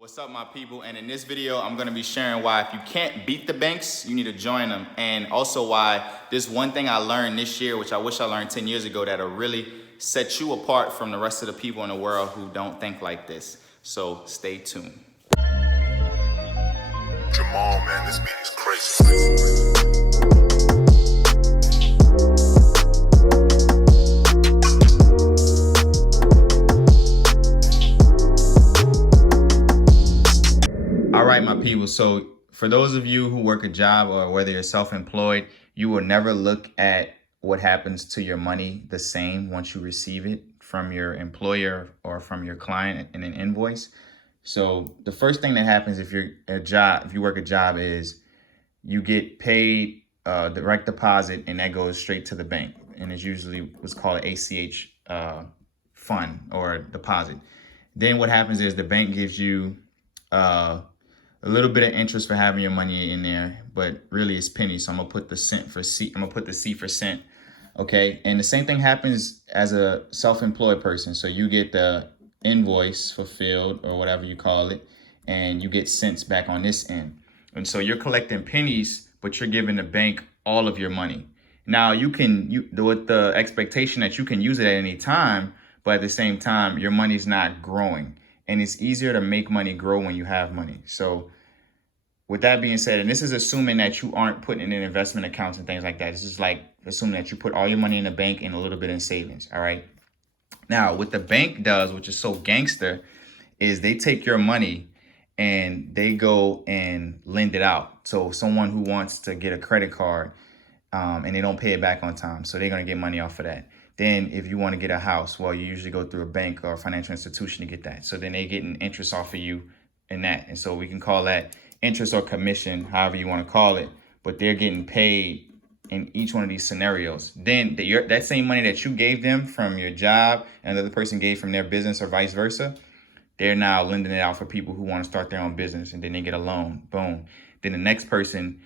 What's up, my people? And in this video, I'm gonna be sharing why if you can't beat the banks, you need to join them. And also why this one thing I learned this year, which I wish I learned 10 years ago, that'll really set you apart from the rest of the people in the world who don't think like this. So stay tuned. Jamal, man, this beat is crazy. All right, my people. So for those of you who work a job or whether you're self-employed, you will never look at what happens to your money the same once you receive it from your employer or from your client in an invoice. So the first thing that happens if you work a job is you get paid direct deposit, and that goes straight to the bank. And it's usually what's called an ACH fund or deposit. Then what happens is the bank gives you a little bit of interest for having your money in there, but really it's pennies. So I'm gonna put the cent for C. I'm gonna put the C for cent. Okay, and the same thing happens as a self-employed person. So you get the invoice fulfilled or whatever you call it, and you get cents back on this end. And so you're collecting pennies, but you're giving the bank all of your money. Now with the expectation that you can use it at any time, but at the same time, your money's not growing. And it's easier to make money grow when you have money. So with that being said, and this is assuming that you aren't putting it in investment accounts and things like that. This is like assuming that you put all your money in the bank and a little bit in savings. All right. Now, what the bank does, which is so gangster, is they take your money and they go and lend it out. So someone who wants to get a credit card and they don't pay it back on time, so they're going to get money off of that. Then if you want to get a house, well, you usually go through a bank or a financial institution to get that. So then they get an interest off of you in that. And so we can call that interest or commission, however you want to call it. But they're getting paid in each one of these scenarios. Then that same money that you gave them from your job and the other person gave from their business or vice versa, they're now lending it out for people who want to start their own business, and then they get a loan. Boom. Then the next person,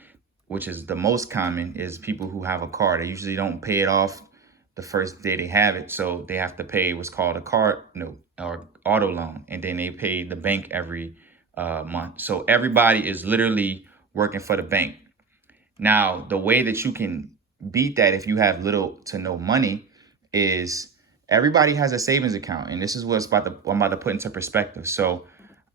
which is the most common, is people who have a car. They usually don't pay it off the first day they have it, so they have to pay what's called a car note or auto loan, and then they pay the bank every month. So everybody is literally working for the bank. Now, the way that you can beat that if you have little to no money is everybody has a savings account, and this is what's I'm about to put into perspective. So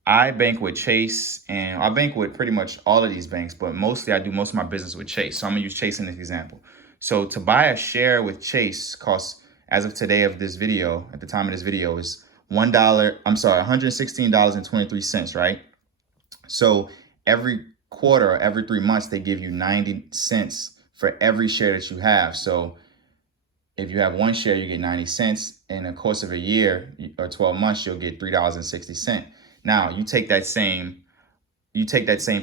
I bank with Chase, and I bank with pretty much all of these banks, but mostly I do most of my business with Chase. So I'm gonna use Chase in this example. So to buy a share with Chase costs, as of today of this video, at the time of this video, is $116.23, right? So every quarter or every 3 months, they give you 90 cents for every share that you have. So if you have one share, you get 90 cents. In the course of a year or 12 months, you'll get $3.60. Now you take that same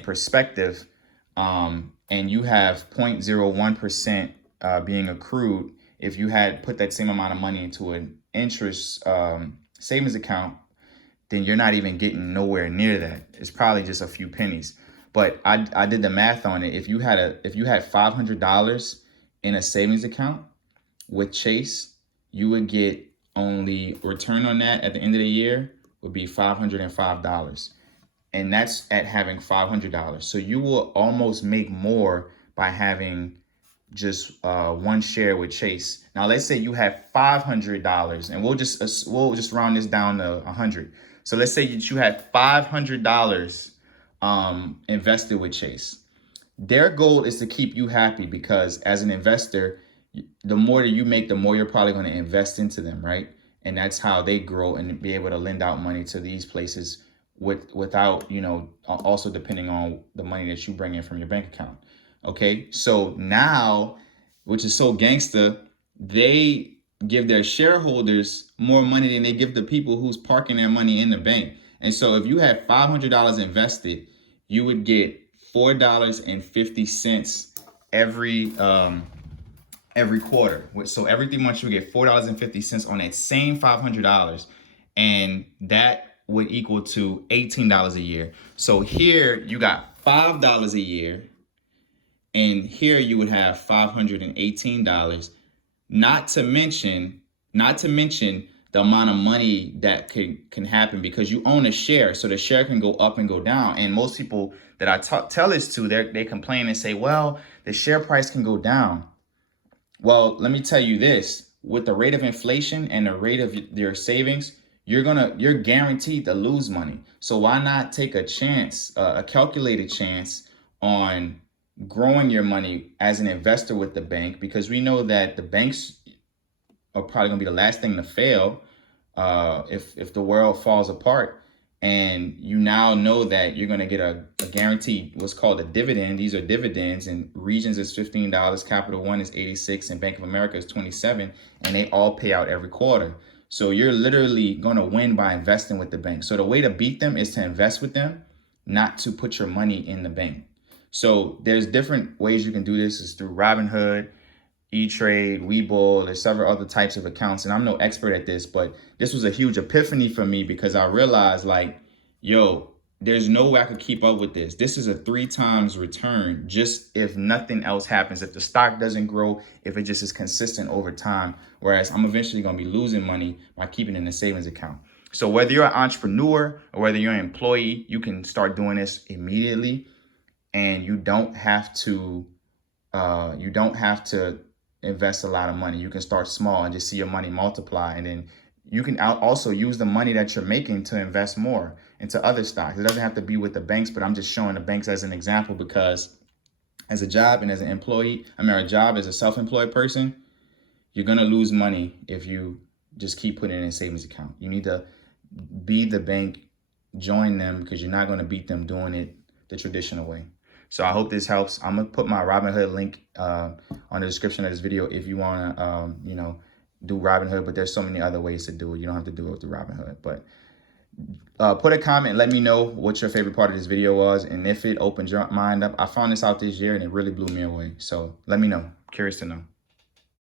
perspective, and you have 0.01% being accrued. If you had put that same amount of money into an interest savings account, then you're not even getting nowhere near that. It's probably just a few pennies. But I did the math on it. If you had $500 in a savings account with Chase, you would get only return on that at the end of the year would be $505. And that's at having $500. So you will almost make more by having just one share with Chase. Now, let's say you have $500, and we'll just round this down to 100. So let's say that you had $500 invested with Chase. Their goal is to keep you happy, because as an investor, the more that you make, the more you're probably going to invest into them, right? And that's how they grow and be able to lend out money to these places without, also depending on the money that you bring in from your bank account. Okay, so now, which is so gangster, they give their shareholders more money than they give the people who's parking their money in the bank. And so if you had $500 invested, you would get $4.50 every quarter. So every 3 months you get $4.50 on that same $500, and that would equal to $18 a year. So here you got $5 a year, and here you would have $518. Not to mention the the amount of money that can happen, because you own a share. So the share can go up and go down. And most people that I tell this to, they complain and say, well, the share price can go down. Well, let me tell you this, with the rate of inflation and the rate of your savings, you're guaranteed to lose money. So why not take a chance, a calculated chance on growing your money as an investor with the bank? Because we know that the banks are probably gonna be the last thing to fail if the world falls apart. And you now know that you're going to get a guaranteed what's called a dividend. These are dividends, and Regions is $15, Capital One is 86, and Bank of America is 27, and they all pay out every quarter. So you're literally going to win by investing with the bank. So the way to beat them is to invest with them, not to put your money in the bank. So there's different ways you can do this. Is through Robinhood, E-Trade, Webull. There's several other types of accounts, and I'm no expert at this, but this was a huge epiphany for me because I realized, like, yo, there's no way I could keep up with this. This is a 3 times return, just if nothing else happens, if the stock doesn't grow, if it just is consistent over time, whereas I'm eventually going to be losing money by keeping it in a savings account. So whether you're an entrepreneur or whether you're an employee, you can start doing this immediately, and you don't have to invest a lot of money. You can start small and just see your money multiply. And then you can also use the money that you're making to invest more into other stocks. It doesn't have to be with the banks, but I'm just showing the banks as an example because as a job and as an employee, a job as a self-employed person, you're going to lose money if you just keep putting it in a savings account. You need to be the bank, join them, because you're not going to beat them doing it the traditional way. So I hope this helps. I'm going to put my Robinhood link on the description of this video if you want to, do Robinhood. But there's so many other ways to do it. You don't have to do it through Robinhood. But put a comment. Let me know what your favorite part of this video was. And if it opened your mind up. I found this out this year and it really blew me away. So let me know. I'm curious to know.